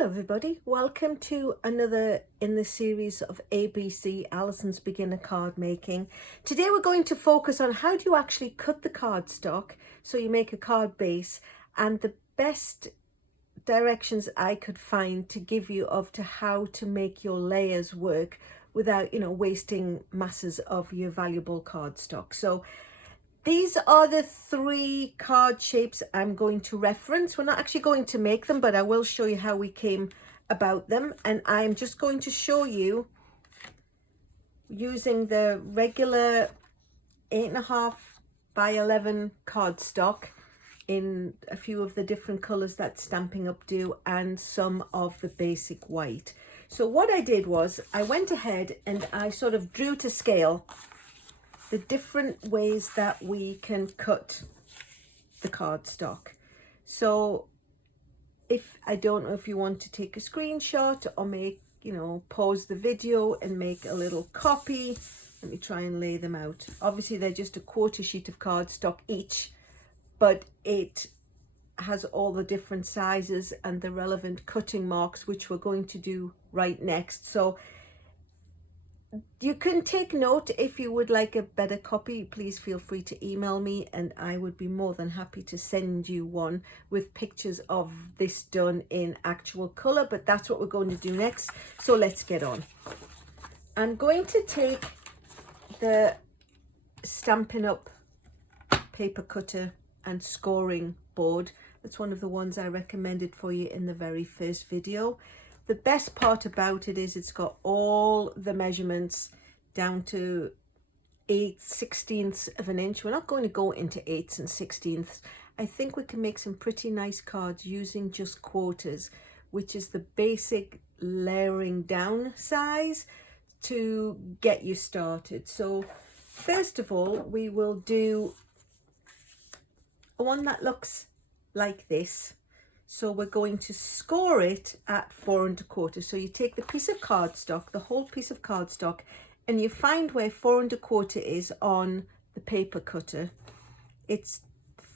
Hello everybody, welcome to another in the series of ABC, Alyson's Beginner Card Making. Today we're going to focus on how do you actually cut the cardstock so you make a card base, and the best directions I could find to give you of to how to make your layers work without, wasting masses of your valuable cardstock. So these are the three card shapes I'm going to reference. We're not actually going to make them, but I will show you how we came about them. And I'm just going to show you using the regular 8.5 by 11 cardstock in a few of the different colors that Stampin' Up! Do, and some of the basic white. So what I did was I went ahead and I sort of drew to scale the different ways that we can cut the cardstock. So I don't know if you want to take a screenshot or make, pause the video and make a little copy. Let me try and lay them out. Obviously they're just a quarter sheet of cardstock each, but it has all the different sizes and the relevant cutting marks, which we're going to do right next. So you can take note. If you would like a better copy, please feel free to email me and I would be more than happy to send you one with pictures of this done in actual color, but that's what we're going to do next. So let's get on. I'm going to take the Stampin' Up! Paper cutter and scoring board. That's one of the ones I recommended for you in the very first video. The best part about it is it's got all the measurements down to 8/16 of an inch. We're not going to go into 8ths and 16ths. I think we can make some pretty nice cards using just quarters, which is the basic layering down size to get you started. So first of all, we will do one that looks like this. So we're going to score it at 4 1/4. So you take the piece of cardstock, the whole piece of cardstock, and you find where 4 1/4 is on the paper cutter. It's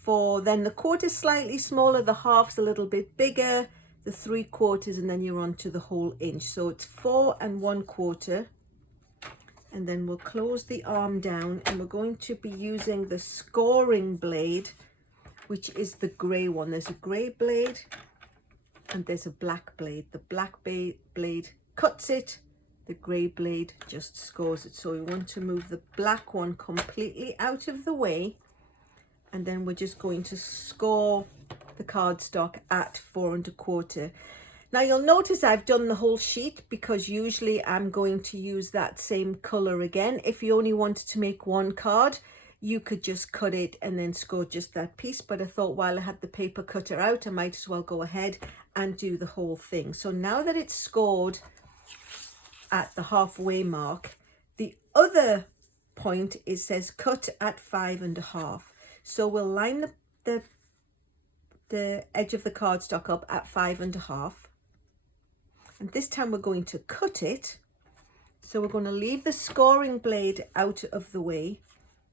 then the quarter slightly smaller, the half's a little bit bigger, the 3/4, and then you're on to the whole inch. So it's 4 1/4. And then we'll close the arm down and we're going to be using the scoring blade, which is the grey one. There's a grey blade and there's a black blade. The black blade cuts it, the grey blade just scores it. So we want to move the black one completely out of the way, and then we're just going to score the cardstock at 4 1/4. Now you'll notice I've done the whole sheet because usually I'm going to use that same color again. If you only wanted to make one card, you could just cut it and then score just that piece. But I thought while I had the paper cutter out, I might as well go ahead and do the whole thing. So now that it's scored at the halfway mark, the other point says cut at 5 1/2. So we'll line the edge of the cardstock up at 5 1/2. And this time we're going to cut it. So we're going to leave the scoring blade out of the way.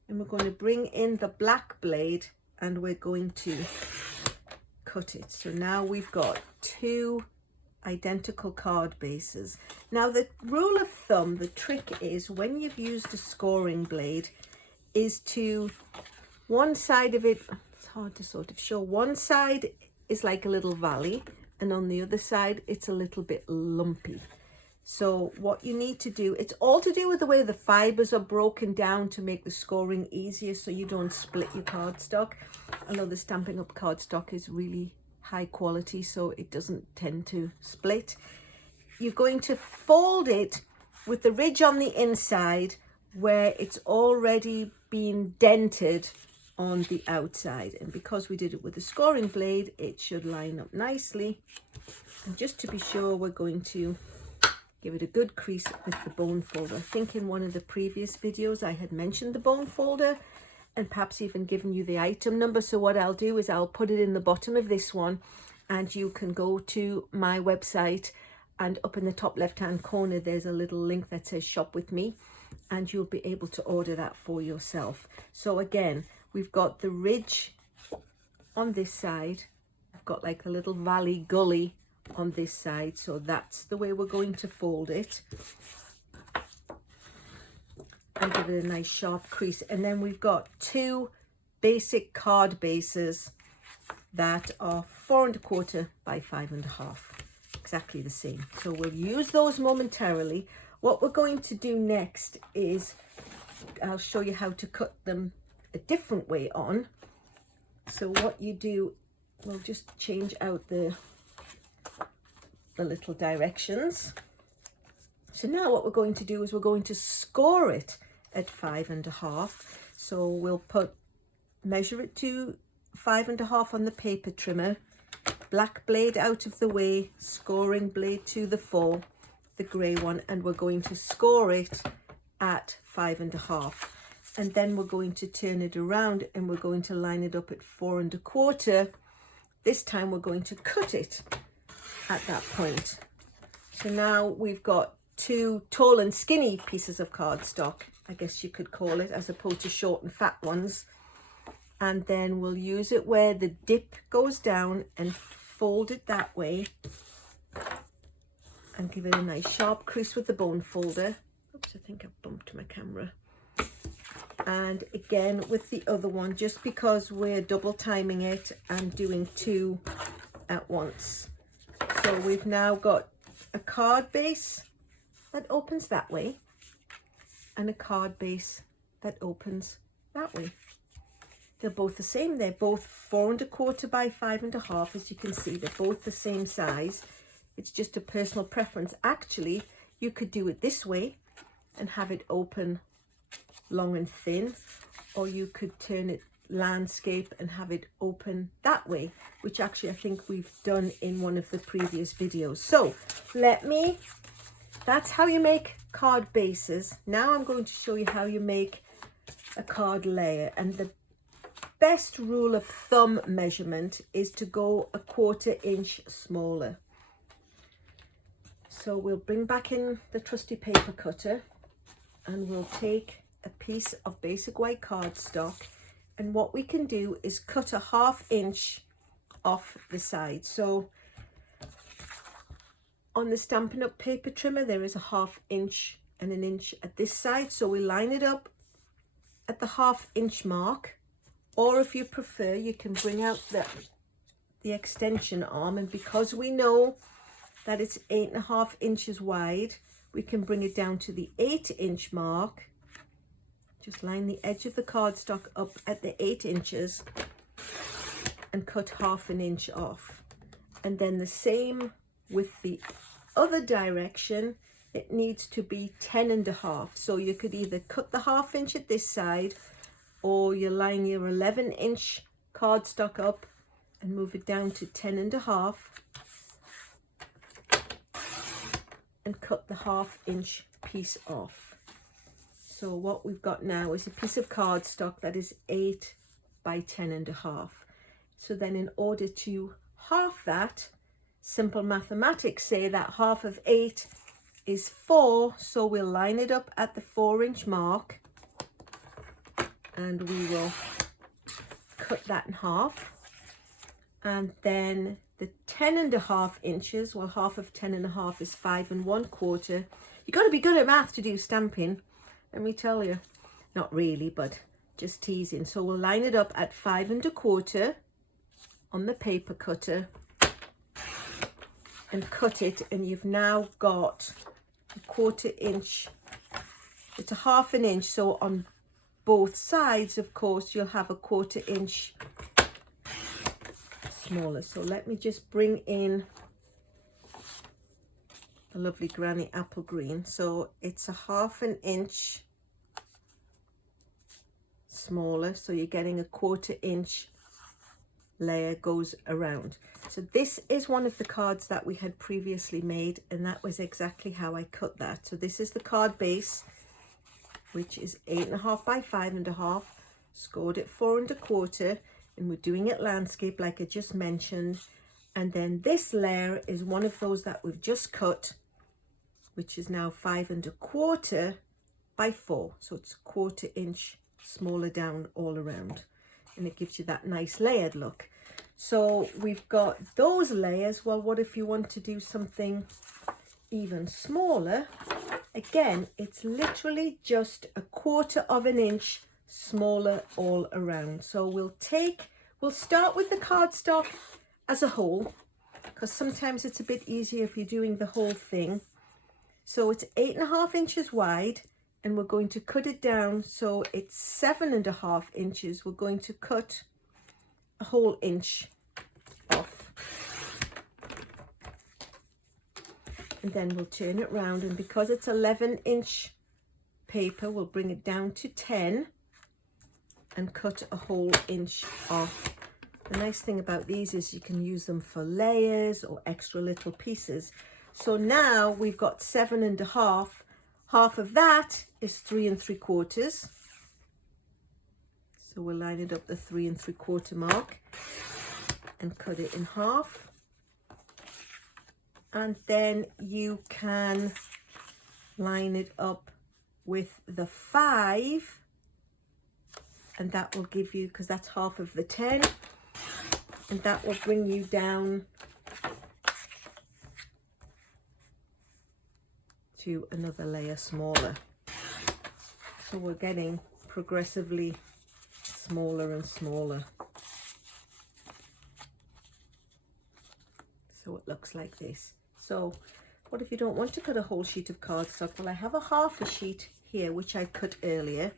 And we're going to bring in the black blade and we're going to cut it. So now we've got two identical card bases. Now the rule of thumb, the trick is when you've used a scoring blade is to one side of it, it's hard to sort of show, one side is like a little valley and on the other side it's a little bit lumpy. So what you need to do, it's all to do with the way the fibers are broken down to make the scoring easier so you don't split your cardstock. Although the Stampin' Up! Cardstock is really high quality, so it doesn't tend to split. You're going to fold it with the ridge on the inside where it's already been dented on the outside. And because we did it with the scoring blade, it should line up nicely. And just to be sure, we're going to give it a good crease with the bone folder. I think in one of the previous videos I had mentioned the bone folder and perhaps even given you the item number. So what I'll do is I'll put it in the bottom of this one and you can go to my website, and up in the top left hand corner there's a little link that says shop with me and you'll be able to order that for yourself. So again, we've got the ridge on this side. I've got like a little valley gully on this side. So that's the way we're going to fold it. And give it a nice sharp crease. And then we've got two basic card bases that are 4 1/4 by 5 1/2, exactly the same. So we'll use those momentarily. What we're going to do next is I'll show you how to cut them a different way on. So what you do, we'll just change out the little directions. So now what we're going to do is we're going to score it at 5 1/2. So we'll measure it to 5 1/2 on the paper trimmer, black blade out of the way, scoring blade to the fore, the grey one, and we're going to score it at 5 1/2. And then we're going to turn it around and we're going to line it up at 4 1/4. This time we're going to cut it at that point. So now we've got two tall and skinny pieces of cardstock, I guess you could call it, as opposed to short and fat ones. And then we'll use it where the dip goes down and fold it that way and give it a nice sharp crease with the bone folder. Oops, I think I bumped my camera. And again with the other one, just because we're double timing it and doing two at once. So we've now got a card base that opens that way and a card base that opens that way. They're both the same. They're both 4 1/4 by 5 1/2. As you can see, they're both the same size. It's just a personal preference. Actually, you could do it this way and have it open long and thin, or you could turn it landscape and have it open that way, which actually I think we've done in one of the previous videos. So that's how you make card bases. Now I'm going to show you how you make a card layer, and the best rule of thumb measurement is to go 1/4 inch smaller. So we'll bring back in the trusty paper cutter and we'll take a piece of basic white cardstock, and what we can do is cut 1/2 inch off the side. So on the Stampin' Up paper trimmer there is 1/2 inch and 1 inch at this side, so we line it up at the 1/2 inch mark, or if you prefer you can bring out the extension arm, and because we know that it's 8 1/2 inches wide, we can bring it down to the 8 inch mark. Just line the edge of the cardstock up at the 8 inches and cut 1/2 inch off. And then the same with the other direction, it needs to be 10 1/2. So you could either cut the 1/2 inch at this side, or you line your 11 inch cardstock up and move it down to 10 1/2 and cut the 1/2 inch piece off. So what we've got now is a piece of cardstock that is 8 by 10 1/2. So then in order to half that, simple mathematics say that 1/2 of 8 is 4. So we'll line it up at the 4 inch mark and we will cut that in half. And then the 10 1/2 inches, well, 1/2 of 10 1/2 is 5 1/4. You've got to be good at math to do stamping, let me tell you. Not really, but just teasing. So we'll line it up at 5 1/4 on the paper cutter and cut it, and you've now got 1/4 inch. It's 1/2 inch, so on both sides, of course, you'll have 1/4 inch smaller. So let me just bring in the lovely Granny Apple Green. So it's 1/2 inch smaller, so you're getting 1/4 inch layer goes around. So this is one of the cards that we had previously made, and that was exactly how I cut that. So this is the card base, which is 8 1/2 by 5 1/2, scored at 4 1/4, and we're doing it landscape like I just mentioned. And then this layer is one of those that we've just cut, which is now 5 1/4 by 4. So it's 1/4 inch smaller down all around, and it gives you that nice layered look. So we've got those layers. Well, what if you want to do something even smaller? Again, it's literally just 1/4 of an inch smaller all around. So we'll start with the cardstock as a whole, because sometimes it's a bit easier if you're doing the whole thing. So it's 8.5 inches wide, and we're going to cut it down so it's 7.5 inches. We're going to cut a whole inch off, and then we'll turn it round, and because it's 11-inch paper, we'll bring it down to 10 and cut a whole inch off. The nice thing about these is you can use them for layers or extra little pieces. So now we've got 7.5. Half of that is 3 3/4. So we'll line it up the 3 3/4 mark and cut it in half. And then you can line it up with the 5, and that will give you, because that's half of the 10, and that will bring you down to another layer smaller. So we're getting progressively smaller and smaller. So it looks like this. So what if you don't want to cut a whole sheet of cardstock? Well, I have a half a sheet here which I cut earlier,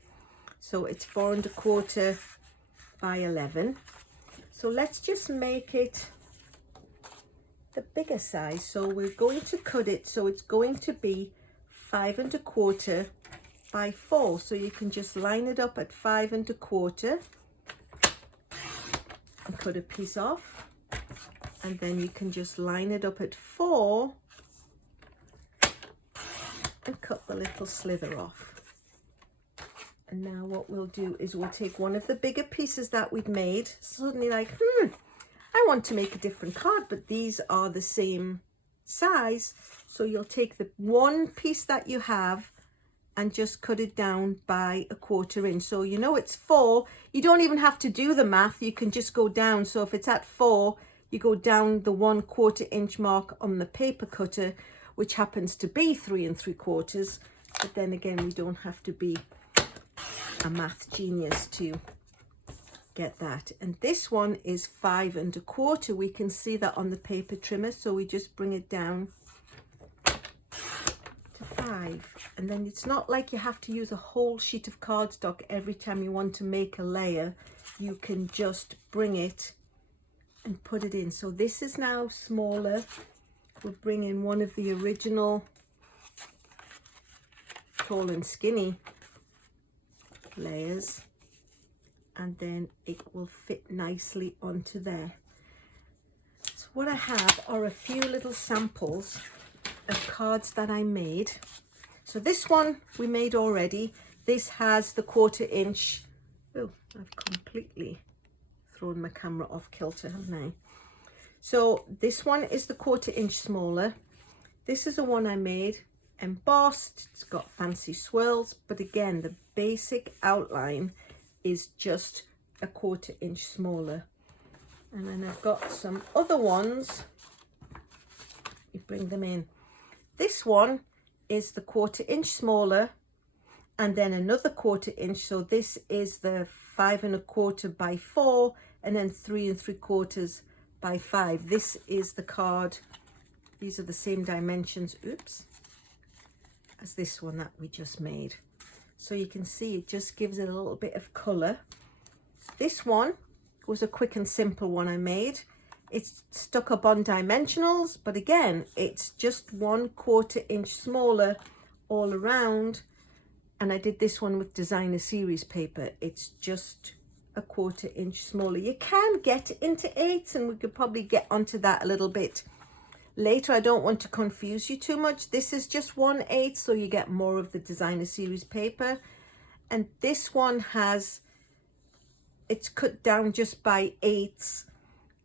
so it's 4 1/4 by 11. So let's just make it the bigger size. So we're going to cut it so it's going to be 5 1/4 by 4. So you can just line it up at 5 1/4 and cut a piece off, and then you can just line it up at 4 and cut the little slither off. And now what we'll do is we'll take one of the bigger pieces that we've made. Suddenly like, I want to make a different card, but these are the same size. So you'll take the one piece that you have and just cut it down by 1/4 inch. So you know it's 4. You don't even have to do the math. You can just go down. So if it's at 4, you go down the 1/4 inch mark on the paper cutter, which happens to be 3 3/4. But then again, we don't have to be a math genius to get that. And this one is 5 1/4. We can see that on the paper trimmer. So we just bring it down to 5. And then it's not like you have to use a whole sheet of cardstock every time you want to make a layer. You can just bring it and put it in. So this is now smaller. We'll bring in one of the original tall and skinny layers, and then it will fit nicely onto there. So what I have are a few little samples of cards that I made. So this one we made already. This has the 1/4 inch. Oh, I've completely thrown my camera off kilter, haven't I? So this one is the 1/4 inch smaller. This is the one I made embossed. It's got fancy swirls, but again, the basic outline is just a 1/4 inch smaller. And then I've got some other ones. You bring them in. This one is the 1/4 inch smaller, and then another 1/4 inch. So this is the 5 1/4 by 4, and then 3 3/4 by 5. This is the card. These are the same dimensions, oops, as this one that we just made. So you can see it just gives it a little bit of color. This one was a quick and simple one I made. It's stuck up on dimensionals, but again, it's just 1/4 inch smaller all around. And I did this one with designer series paper. It's just a 1/4 inch smaller. You can get into 8s, and we could probably get onto that a little bit later. I don't want to confuse you too much. This is just 1/8, so you get more of the designer series paper. And this one has, it's cut down just by 8s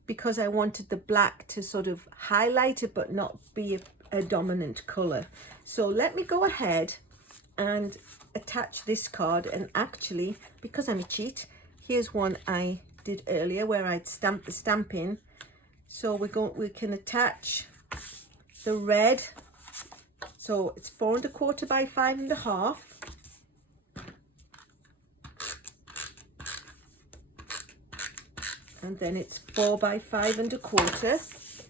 because I wanted the black to sort of highlight it but not be a dominant color. So let me go ahead and attach this card. And actually, because I'm a cheat, here's one I did earlier where I'd stamped the stamp in. So we can attach the red. So it's 4 1/4 by 5 1/2. And then it's 4 by 5 1/4.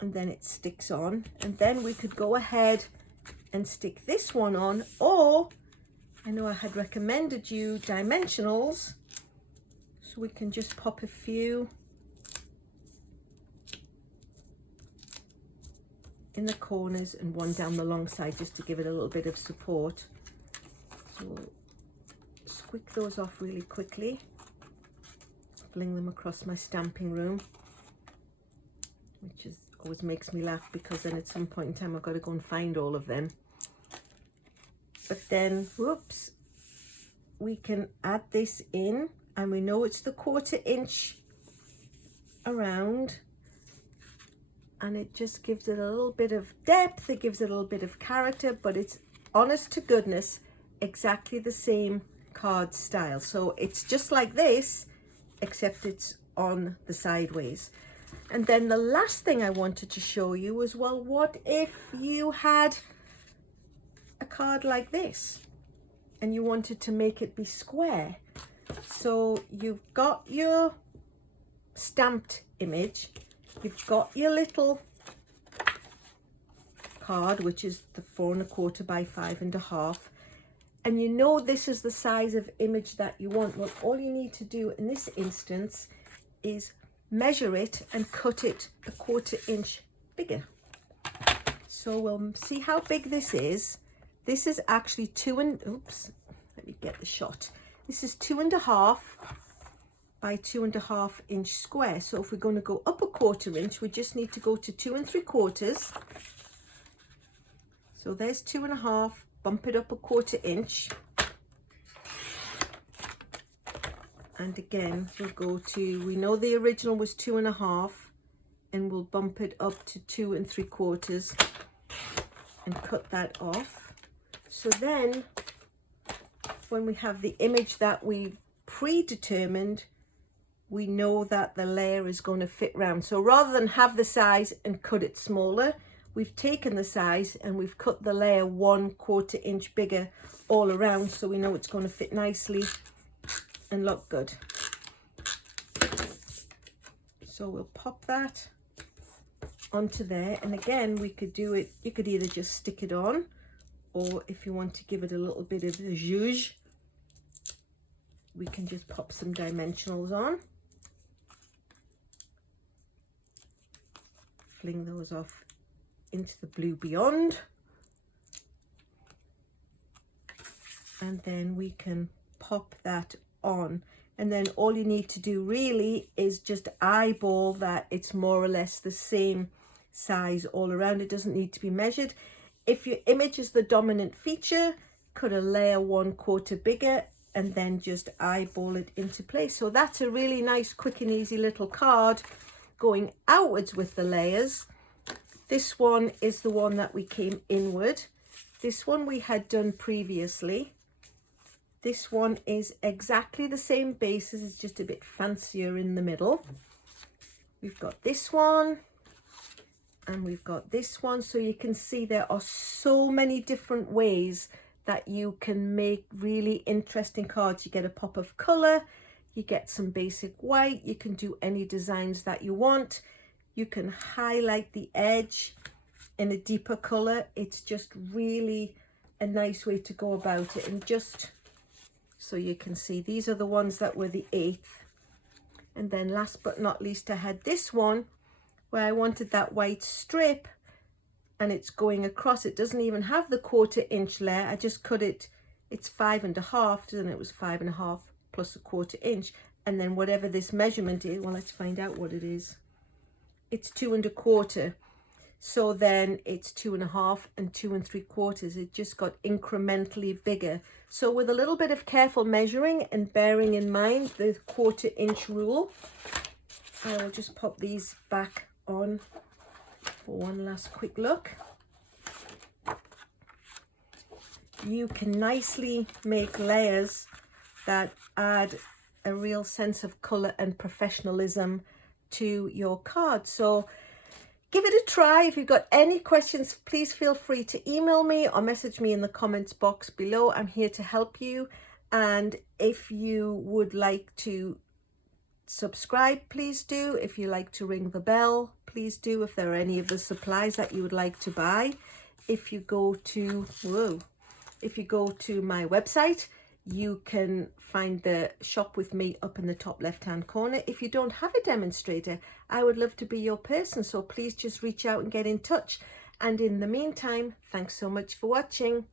And then it sticks on. And then we could go ahead and stick this one on, or I know I had recommended you dimensionals, so we can just pop a few in the corners and one down the long side just to give it a little bit of support. So we'll squick those off really quickly, fling them across my stamping room, which always makes me laugh because then at some point in time I've got to go and find all of them. But then, whoops, we can add this in, and we know it's the 1/4 inch around, and it just gives it a little bit of depth, it gives it a little bit of character, but it's honest to goodness exactly the same card style. So it's just like this, except it's on the sideways. And then the last thing I wanted to show you was, well, what if you had a card like this and you wanted to make it be square? So you've got your stamped image, you've got your little card, which is the 4 1/4 by 5 1/2, and you know this is the size of image that you want. Well, all you need to do in this instance is measure it and cut it a 1/4 inch bigger. So we'll see how big this is. This is actually let me get the shot. This is 2 1/2 by 2 1/2 inch square. So if we're going to go up a 1/4 inch, we just need to go to 2 3/4. So there's 2 1/2, bump it up a 1/4 inch. And again, we'll go to, we know the original was 2 1/2, and we'll bump it up to 2 3/4 and cut that off. So then when we have the image that we predetermined, we know that the layer is going to fit round. So rather than have the size and cut it smaller, we've taken the size and we've cut the layer 1/4 inch bigger all around, so we know it's going to fit nicely and look good. So we'll pop that onto there, and again we could do it, you could either just stick it on, or if you want to give it a little bit of a zhuzh, we can just pop some dimensionals on, fling those off into the blue beyond, and then we can pop that on. And then all you need to do really is just eyeball that it's more or less the same size all around. It doesn't need to be measured. If your image is the dominant feature, cut a layer 1/4 bigger and then just eyeball it into place. So that's a really nice, quick and easy little card going outwards with the layers. This one is the one that we came inward. This one we had done previously. This one is exactly the same basis, it's just a bit fancier in the middle. We've got this one and we've got this one. So you can see there are so many different ways that you can make really interesting cards. You get a pop of color, you get some basic white, you can do any designs that you want. You can highlight the edge in a deeper color. It's just really a nice way to go about it. And just so you can see, these are the ones that were the 8th. And then last but not least, I had this one where I wanted that white strip and it's going across. It doesn't even have the 1/4 inch layer. I just cut it, it's 5 1/2, and it was 5 1/2 plus a 1/4 inch. And then whatever this measurement is, well, let's find out what it is. It's 2 1/4. So then it's 2 1/2 and 2 3/4. It just got incrementally bigger. So with a little bit of careful measuring and bearing in mind the 1/4 inch rule, I will just pop these back on for one last quick look. You can nicely make layers that add a real sense of colour and professionalism to your card. So give it a try. If you've got any questions, please feel free to email me or message me in the comments box below. I'm here to help you. And if you would like to subscribe, please do. If you like to ring the bell, please do. If there are any of the supplies that you would like to buy, if you go to my website, you can find the shop with me up in the top left hand corner. If you don't have a demonstrator, I would love to be your person, so please just reach out and get in touch. And in the meantime, thanks so much for watching.